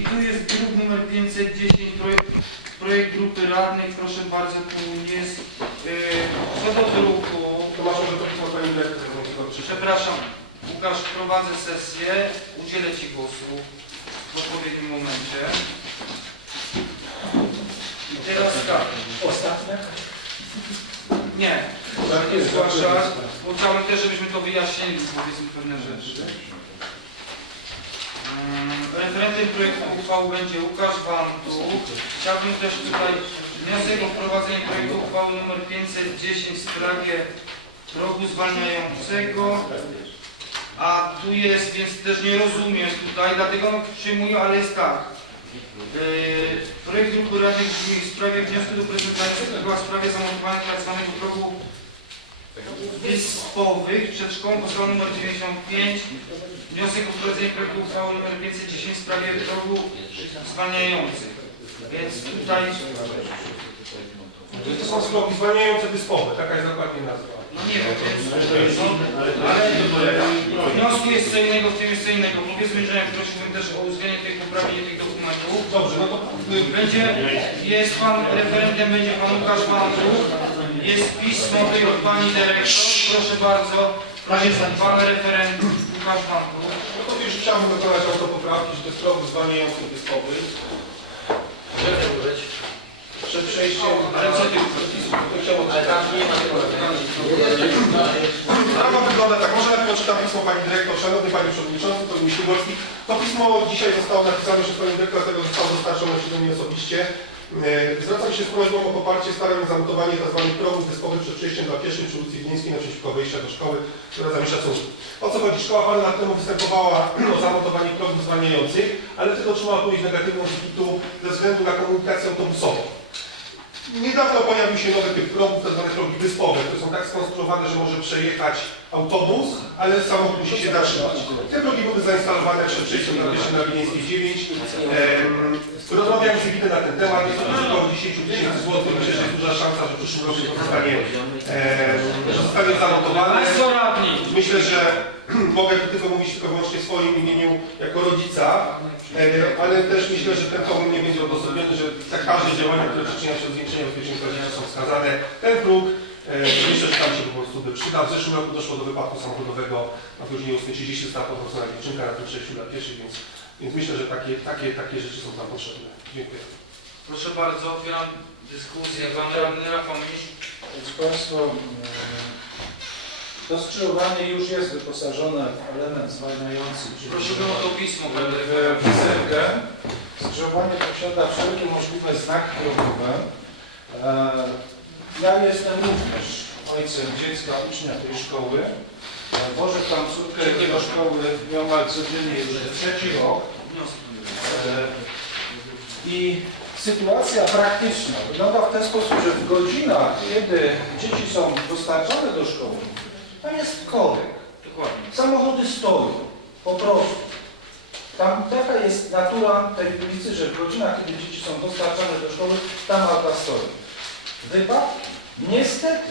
I tu jest druk numer 510, projekt, projekt grupy radnych, proszę bardzo, tu jest, yy, co do druku, masz może to Pani Dyrektor, przepraszam, Łukasz, prowadzę sesję, udzielę Ci głosu w odpowiednim momencie. I teraz tak, Ostatnia? nie, Tak nie jest, zgłaszać, tak jest. bo chciałbym też, żebyśmy to wyjaśnili, powiedzmy pewne rzeczy. Referentem projektu uchwały będzie Łukasz Wantuk. Chciałbym też tutaj wniosek o wprowadzenie projektu uchwały nr 510 w sprawie progu zwalniającego. A tu jest, więc też nie rozumiem tutaj, dlatego przyjmuję, ale jest tak. Yy, projekt druku w sprawie wniosku do prezydenta w sprawie zamontowania tzw. progu wyspowych przed szkołą podstawową nr 95. Wniosek o wprowadzenie projektu uchwały nr 510 w sprawie progu zwalniających. Więc tutaj, To są skroki zwalniające wyspowe, taka jest dokładnie nazwa. no nie wiem, więc, ale wniosku jest co innego, w tym jest co innego. Powiedzmy, że prosiłbym też o uwzględnienie tej poprawienie tych dokumentów. Dobrze, no to Będzie, jest pan referentem, będzie pan Łukasz Mandruk. Jest pismo tutaj od pani dyrektor. Proszę bardzo, pan referent Łukasz Mandruk. no to już chciałbym dokonać autopoprawki, że to jest krok zwalniający wyspowy. Przed przejściem... Ale co ty To chciałbym Sprawa wygląda tak, może najpierw odczytam pismo Pani Dyrektor, Szanowny Panie Przewodniczący, to mi Szymborski. To pismo dzisiaj zostało napisane przez Panią Dyrektor, dlatego zostało dostarczone do mnie osobiście. E, Zwracam się z prośbą o poparcie starań zamontowanie tzw. progów wyspowych przed przejściem dla pieszych przy ulicy Wileńskiej naprzeciwko wejścia do szkoły, która zamieszcza sąd. O co chodzi? Szkoła parę lat temu występowała o zamontowanie progów zwalniających, ale tylko otrzymała odpowiedź negatywną z ze względu na komunikację autobusową. Niedawno pojawił się nowy typ progów, tzw. progi wyspowe, które są tak skonstruowane, że może przejechać autobus, ale samochód musi się zatrzymać. Te progi były zainstalowane przed przejściem na na Wileńskiej 9. Ehm, rozmawiałem z Witem na ten temat, jest to około 10 tysięcy złotych. Duża szansa, że w przyszłym roku to zostanie, że zostanie. Myślę, że mogę tu tylko mówić tylko wyłącznie w swoim imieniu jako rodzica, e, ale też myślę, że ten program nie będzie odosobniony, że za każde działania, które przyczyniają się do zwiększenia bezpieczeństwa dzieci są wskazane. Ten próg, e, myślę, że tam się po prostu by przydał. W zeszłym roku doszło do wypadku samochodowego na godzinie 8.30 została potrącona dziewczynka na tym przejściu dla pieszych, więc, więc myślę, że takie, takie, takie rzeczy są tam potrzebne. Dziękuję. Proszę bardzo, otwieram dyskusję. Pan radny Rafał Miś. Proszę Państwa, e, to skrzyżowanie już jest wyposażone w element zwalniający, czyli Prosimy o to pismo, w referent. wizerkę. Skrzyżowanie posiada wszelkie możliwe znaki drogowe. E, Ja jestem również ojcem dziecka, ucznia tej szkoły. E, Wożę tam córkę do szkoły nieomal codziennie już trzeci rok. E, I sytuacja praktyczna wygląda w ten sposób, że w godzinach, kiedy dzieci są dostarczane do szkoły, tam jest korek. Dokładnie. Samochody stoją, po prostu. Tam taka jest natura tej ulicy, że w godzinach, kiedy dzieci są dostarczane do szkoły, tam auta stoją. Wypadki, niestety,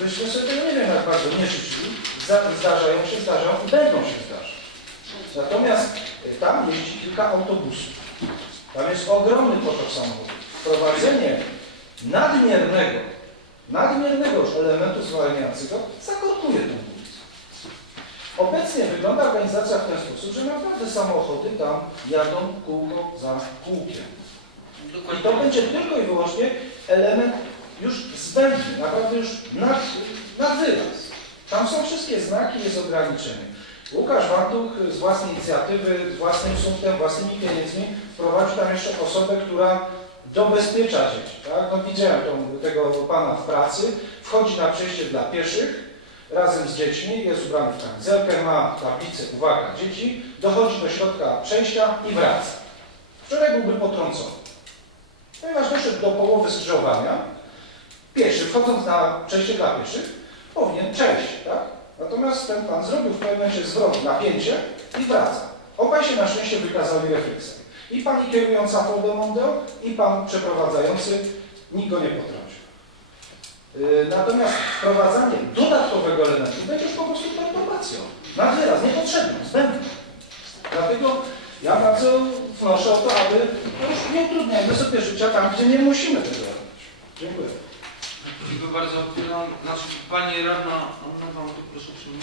byśmy sobie nie wiem jak bardzo nie życzyli, zda- zdarzają się, zdarzają i będą się zdarzać. Natomiast tam jeździ kilka autobusów. Tam jest ogromny potok samochodów. Wprowadzenie nadmiernego, nadmiernego już elementu zwalniającego zakorkuje tę ulicę. Obecnie wygląda organizacja w ten sposób, że naprawdę samochody tam jadą kółko za kółkiem. I to będzie tylko i wyłącznie element już zbędny, naprawdę już nad, nad wyraz. Tam są wszystkie znaki, jest ograniczenie. Łukasz Wanduk z własnej inicjatywy, z własnym sumptem, własnymi pieniędzmi wprowadził tam jeszcze osobę, która dobezpiecza dzieci. Tak? No, widziałem tą, tego pana w pracy, wchodzi na przejście dla pieszych razem z dziećmi, jest ubrany w kamizelkę, ma tablicę, uwaga, dzieci, dochodzi do środka przejścia i wraca. Wczoraj byłby potrącony. Ponieważ doszedł do połowy skrzyżowania, pieszy, wchodząc na przejście dla pieszych, powinien przejść, tak? Natomiast ten pan zrobił w pewnym momencie zwrot, napięcie i wraca. Obaj się na szczęście wykazali refleksem. I pani kierująca Foldo Mondeo, i pan przeprowadzający, nikt go nie potrącił. Yy, Natomiast wprowadzanie dodatkowego elementu będzie już po prostu perturbacją. Na wyraz, niepotrzebną, zbędną. Dlatego ja bardzo wnoszę o to, aby już nie utrudniajmy sobie życia tam, gdzie nie musimy tego robić. Dziękuję. Dziękuję bardzo. No, Znaczy, Pani Radna, Anna Wam tu proszę przyjmie.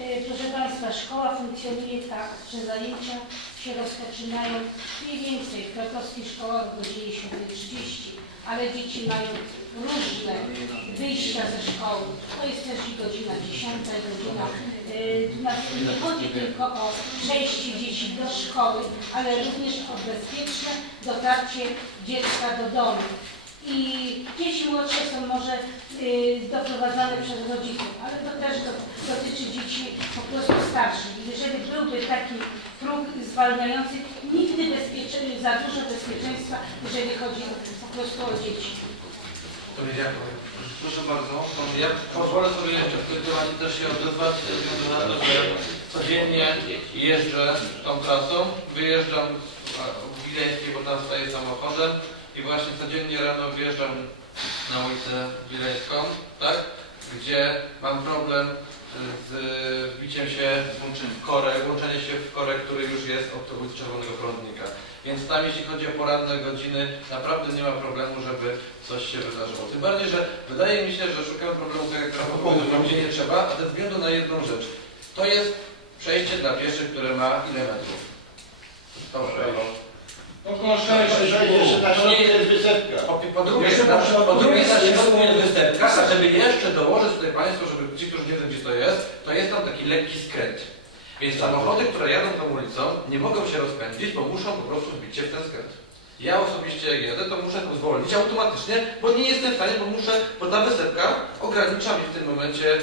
E, Proszę Państwa, szkoła funkcjonuje tak, że zajęcia się rozpoczynają mniej więcej w krakowskich szkołach o godzinie 7.30, ale dzieci mają różne wyjścia ze szkoły. To jest też i godzina 10, godzina... e, na- Nie chodzi tylko o przejście dzieci do szkoły, ale również o bezpieczne dotarcie dziecka do domu. I dzieci młodsze są doprowadzane przez rodziców, ale to też do, dotyczy dzieci po prostu starszych. Jeżeli byłby taki próg zwalniający, nigdy za dużo bezpieczeństwa, jeżeli chodzi po prostu o dzieci. Proszę bardzo. Ja pozwolę sobie jeszcze w tym temacie też się odezwać, ze względu na to, że codziennie jeżdżę tą trasą, wyjeżdżam w Wileńskiej, bo tam staję samochodem i właśnie codziennie rano wjeżdżam na ulicę Wileńską, tak? Gdzie mam problem z wbiciem się w korek, włączenie się w korek, który już jest od ulicy Czerwonego Prądnika. Więc tam jeśli chodzi o poranne godziny, naprawdę nie ma problemu, żeby coś się wydarzyło. Tym bardziej, że wydaje mi się, że szukamy problemu tak jak tam gdzie nie trzeba, a ze względu na jedną rzecz. To jest przejście dla pieszych, które ma ile metrów? Dobrze. Około 6, To nie jest wysepka. Po, po drugie, Jeszcze proszę o po drugie na środku jest występka, a żeby jeszcze dołożyć tutaj Państwo, żeby ci, którzy nie wiedzą gdzie to jest, to jest tam taki lekki skręt. Więc samochody, które jadą tą ulicą, nie mogą się rozpędzić, bo muszą po prostu wbić się w ten skręt. Ja osobiście jak jedę, to muszę to zwolnić automatycznie, bo nie jestem w stanie, bo muszę, bo ta wysepka ogranicza mi w tym momencie e,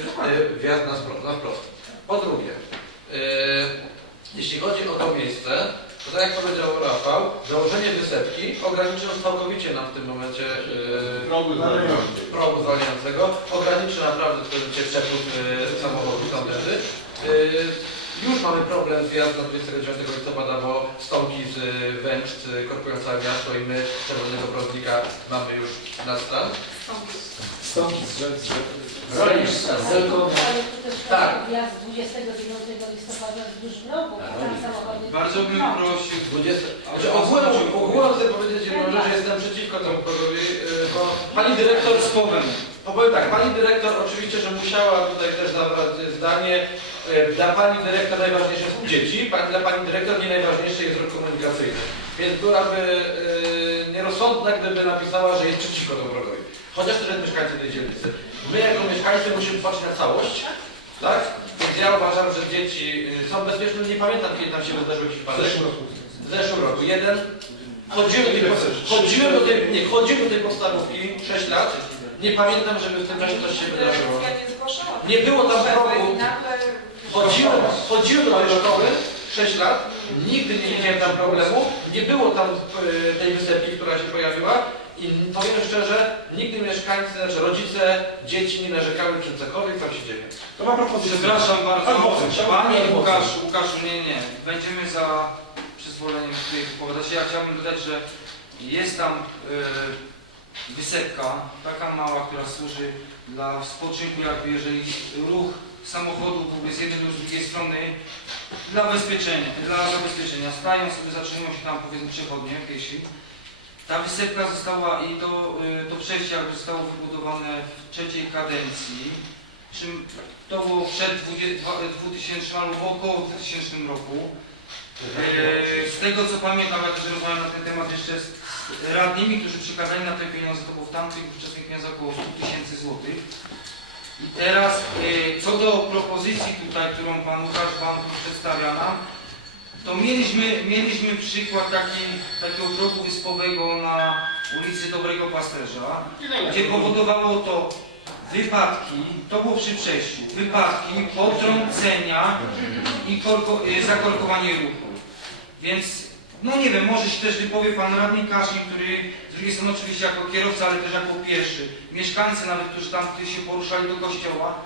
wjazd na, wprost. Po drugie, e, jeśli chodzi o to miejsce, to tak jak powiedział Rafał, założenie wysepki ograniczy nam całkowicie nam w tym momencie e, Progu zwalniający. progu zwalniającego, ograniczy naprawdę w tym momencie przepływ e, samochodów tamtędy. E, już mamy problem z wjazdem 29 listopada, bo stąpi z e, Węgrzc e, korkują całe miasto i my z Czerwonego Brodnika mamy już na stan. Stąd zrzec, że... Ale to też Tak. wjazd 29 listopada wzdłuż tam samochody... Bardzo bym No. prosił. 20. Znaczy ogółem, ogółem chcę powiedzieć jedną rzecz, że jestem przeciwko temu progowi, e, bo pani dyrektor Słowem. Powiem tak, pani dyrektor oczywiście, że musiała tutaj też zabrać zdanie. E, Dla pani dyrektor najważniejsze są dzieci, dla pani dyrektor nie najważniejszy jest ruch komunikacyjny. Więc byłaby e, nierozsądna, gdyby napisała, że jest przeciwko temu wrogowi. Chociaż też jest mieszkańcy tej dzielnicy. My jako mieszkańcy musimy patrzeć na całość, tak? Więc ja uważam, że dzieci e, są bezpieczne. Nie pamiętam, kiedy tam się wydarzył jakiś W wypadek. zeszłym roku. W zeszłym roku. Jeden. Chodziłem do tej, chodziłem do tej, nie, chodziłem do tej podstawówki 6 lat. Nie pamiętam, żeby w tym czasie coś się wydarzyło. Nie było tam progu. Chodziłem, chodziłem do tej szkoły 6 lat. Nigdy nie widziałem tam problemu. Nie było tam e, tej wysepki, która się pojawiła. I powiem szczerze, nigdy mieszkańcy, znaczy rodzice, dzieci nie narzekały przy cokolwiek tam się dzieje. To ma propozycję. Przepraszam bardzo. Panie. Łukasz, Łukaszu, nie, nie. Będziemy za przyzwoleniem tutaj wypowiadać. Ja chciałbym dodać, że jest tam y, wysepka, taka mała, która służy dla spoczynku, jakby jeżeli ruch samochodu byłby z jednej lub z drugiej strony, dla bezpieczenia, dla zabezpieczenia. Stają sobie, zatrzymują się tam powiedzmy przechodnie, piesi. Ta wysepka została i to, y, to przejście zostało wybudowane w trzeciej kadencji, czym to było przed 2000 albo około 2000 roku. E, Z tego co pamiętam, ja też rozmawiałem na ten temat jeszcze z radnymi, którzy przekazali na te pieniądze, to było w tamtych ówczesnych pieniądzach około 100 tysięcy złotych. I teraz e, co do propozycji tutaj, którą Pan Łukasz przedstawia nam, to mieliśmy, mieliśmy przykład taki, takiego drogu wyspowego na ulicy Dobrego Pasterza, gdzie powodowało to wypadki, to było przy przejściu, wypadki, potrącenia i korko, y, zakorkowanie ruchu. Więc, no nie wiem, może się też wypowie Pan Radny Kaszin, który z drugiej strony oczywiście jako kierowca, ale też jako pieszy. Mieszkańcy nawet, którzy tam się poruszali do kościoła,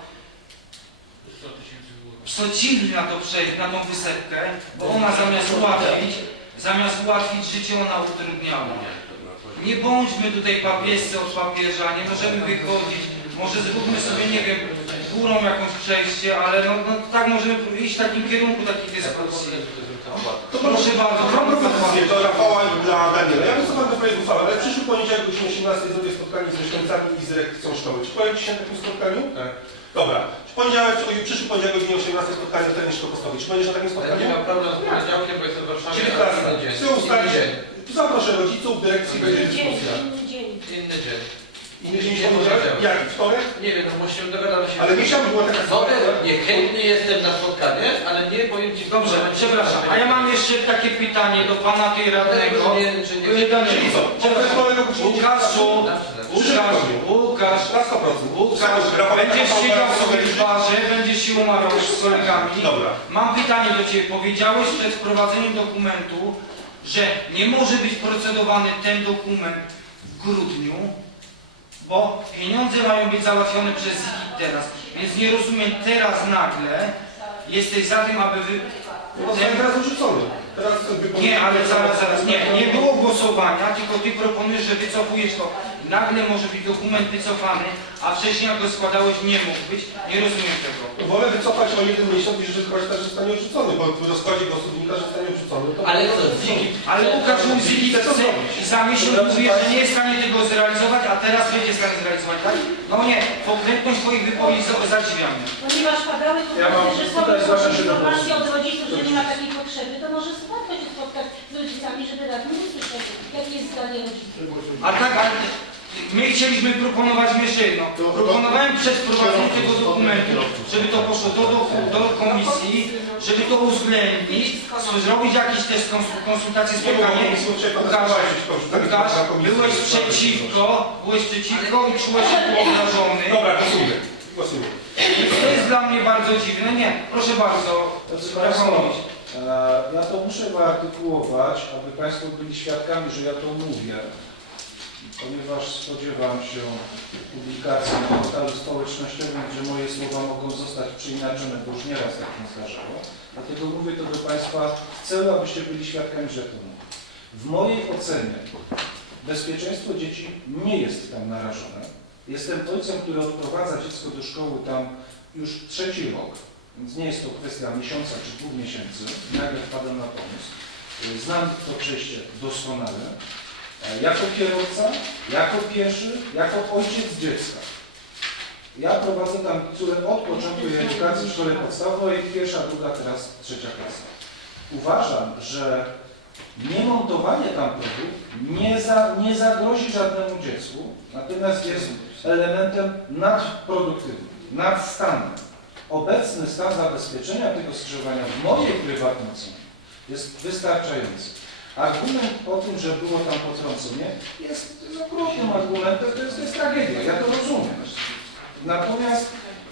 przeciwni na to przejść, na tą wysepkę, bo ona zamiast ułatwić, zamiast ułatwić życie, ona utrudniała. Nie bądźmy tutaj papiescy od papieża, nie możemy wychodzić, może zróbmy sobie, nie wiem, górą jakąś przejście, ale no, no tak możemy iść w takim kierunku takiej dyskusji. To Proszę bardzo, Mam propozycję do Rafała i dla Daniela. Ja wycofam ten projekt uchwały, ale przyszły poniedziałek o godzinie 18 zrobię spotkanie z mieszkańcami i z dyrekcją szkoły. Czy pojawicie się na takim spotkaniu? Tak. Dobra. W poniedziałek, przyszły poniedziałek o godzinie 18 spotkanie w terenie szkoły podstawowej. Czy będziesz na takim Ja spotkaniu? nie mam problemu z poniedziałkiem, bo jestem w Warszawie. 19. ale inny dzień. Chcę ustalić, Inny dzień. zaproszę rodziców, dyrekcji, będzie Dzień, dyskusja. inny dzień. Inny dzień. Dzień się poniedziałek? Jaki? Wtorek? Nie wiem, no musimy dogadać się. Ale nie chciałbym, była taka Mogę, sytuacja. nie, chętnie jestem na spotkanie, ale nie powiem Ci... Dobrze, przepraszam. A ja mam jeszcze takie pytanie do pana tej radnego. Nie, czy nie... Czyli co? Przepraszam, o godzinie Łukaszu, 19. Łukasz, Łukasz, Na 100%. Łukasz, Rafał, będziesz Rafał, siedział Rafał, sobie w barze, będziesz się umawiał z kolegami. Dobra. Mam pytanie do Ciebie. Powiedziałeś przed wprowadzeniem dokumentu, że nie może być procedowany ten dokument w grudniu, bo pieniądze mają być załatwione przez ZIT teraz. Więc nie rozumiem, teraz nagle jesteś za tym, aby wy... Zostanie teraz odrzucony. Teraz Nie, ale zaraz, zaraz, nie, nie było głosowania, tylko Ty proponujesz, że wycofujesz to. Nagle może być dokument wycofany, a wcześniej jak go składałeś nie mógł być. Nie rozumiem tego. Wolę wycofać o jeden miesiąc i ryzykować tak, że zostanie odrzucony, bo w rozkładzie że zostanie odrzucony. To Ale co, Zigi? Ale Łukasz Muzyki chce i za miesiąc mówi, że nie jest w stanie tego zrealizować, a teraz będzie w stanie zrealizować, tak? No nie, pokrętność Twoich wypowiedzi za- zadziwia mnie. Ponieważ padały Ja mam że są informacje od rodziców, że nie ma takiej potrzeby, to może warto się spotkać z rodzicami, żeby radni usłyszeć, jakie jest zdanie rodziców. A tak, ale my chcieliśmy proponować jeszcze jedno. Proponowałem przed wprowadzeniem tego dokumentu, żeby to poszło do, do, do komisji, żeby to uwzględnić, zrobić jakiś też kons- konsultacje, spotkanie. Łukasz, Łukasz, byłeś przeciwko, byłeś przeciwko i czułeś się obrażony. Dobra, głosujmy. Głosujmy. To jest dla mnie bardzo dziwne. Nie, proszę bardzo. E, ja to muszę wyartykułować, aby Państwo byli świadkami, że ja to mówię, ponieważ spodziewam się publikacji na portalu społecznościowym, gdzie moje słowa mogą zostać przeinaczone, bo już nieraz tak się zdarzało. Dlatego mówię to do Państwa w celu, abyście byli świadkami, mówię. W mojej ocenie bezpieczeństwo dzieci nie jest tam narażone. Jestem ojcem, który odprowadza dziecko do szkoły tam już trzeci rok, więc nie jest to kwestia miesiąca czy dwóch miesięcy. Nagle wpadam na pomysł. Znam to przejście doskonale. E, Jako kierowca, jako pieszy, jako ojciec dziecka. Ja prowadzę tam córę od początku jej edukacji w szkole podstawowej, pierwsza, druga, teraz trzecia klasa. Uważam, że niemontowanie tam progów nie, za, nie zagrozi żadnemu dziecku, natomiast jest elementem nadproduktywnym, nadstanem. Obecny stan zabezpieczenia tego skrzyżowania w mojej prywatnej ocenie jest wystarczający. Argument o tym, że było tam potrącenie jest okrutnym argumentem, to jest, to jest tragedia, ja to rozumiem. Natomiast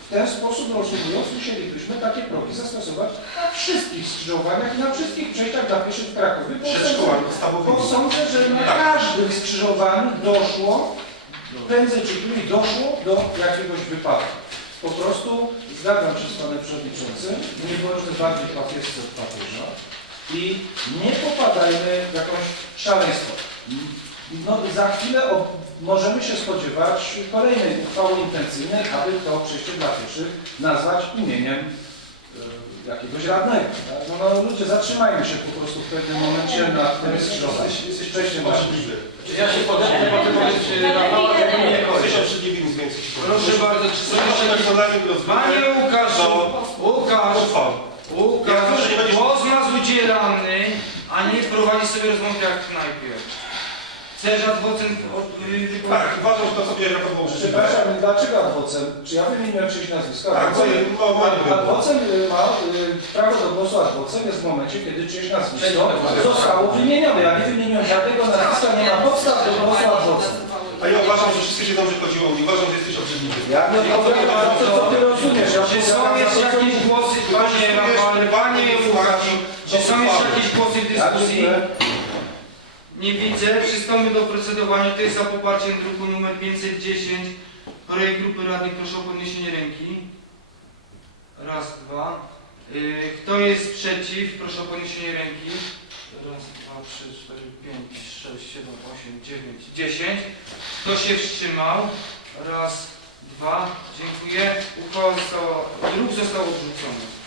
w ten sposób rozumując, musielibyśmy takie progi zastosować na wszystkich skrzyżowaniach i na wszystkich przejściach dla pieszych w Krakowie. bo Przed Bo sądzę, że na Tak. każdym skrzyżowaniu doszło, prędzej czy później doszło do jakiegoś wypadku. Po prostu zgadzam się z Panem Przewodniczącym, nie bądźmy bardziej papiescy od papieża i nie popadajmy w jakąś szaleństwo. No, za chwilę o, możemy się spodziewać kolejnej uchwały intencyjnej, aby to przejście dla pieszych nazwać imieniem e, jakiegoś radnego. Tak? No, no ludzie, zatrzymajmy się po prostu w pewnym momencie na tym skrzyżowaniu. Jesteś przejściem możliwy. Ja się podejmę po tym powiedzieć że nie. Proszę bardzo, czy są Jesteś jeszcze personalnym Panie Łukaszu, Łukasz, uchwał. Łukasz, głos masz udzielany, a nie prowadzi sobie rozmowę jak w knajpie. Chcesz y, Tak, uważam, że to sobie było obrzydliwe. Przepraszam, dlaczego adwocem? Czy ja wymieniłem czyjeś nazwisko? Tak, Adwocem, mo- moje było. adwocem y, ma, y, prawo do głosu adwocem jest w momencie, kiedy czyjeś nazwisko zostało wymienione. Ja nie wymieniłem żadnego nazwiska, nie ma podstaw do głosu adwocem. A ja uważam, że wszyscy się dobrze chodziło. Uważam, że jesteś obrzydliwy. Ja nie na to, co ty rozumiesz. Ja Czy są na jeszcze to, jakieś mówisz. głosy, panie Rafale, panie Łukasz, czy są jeszcze jakieś głosy w dyskusji? Nie widzę. Przystąpmy do procedowania. Kto jest za poparciem druku numer 510? Projekt grupy radnych proszę o podniesienie ręki. Raz, dwa. Y, Kto jest przeciw? Proszę o podniesienie ręki. Raz, dwa, trzy, cztery, pięć, sześć, siedem, osiem, dziewięć, dziesięć. Kto się wstrzymał? Raz, dwa. Dziękuję. Uchwała została, druk został odrzucony.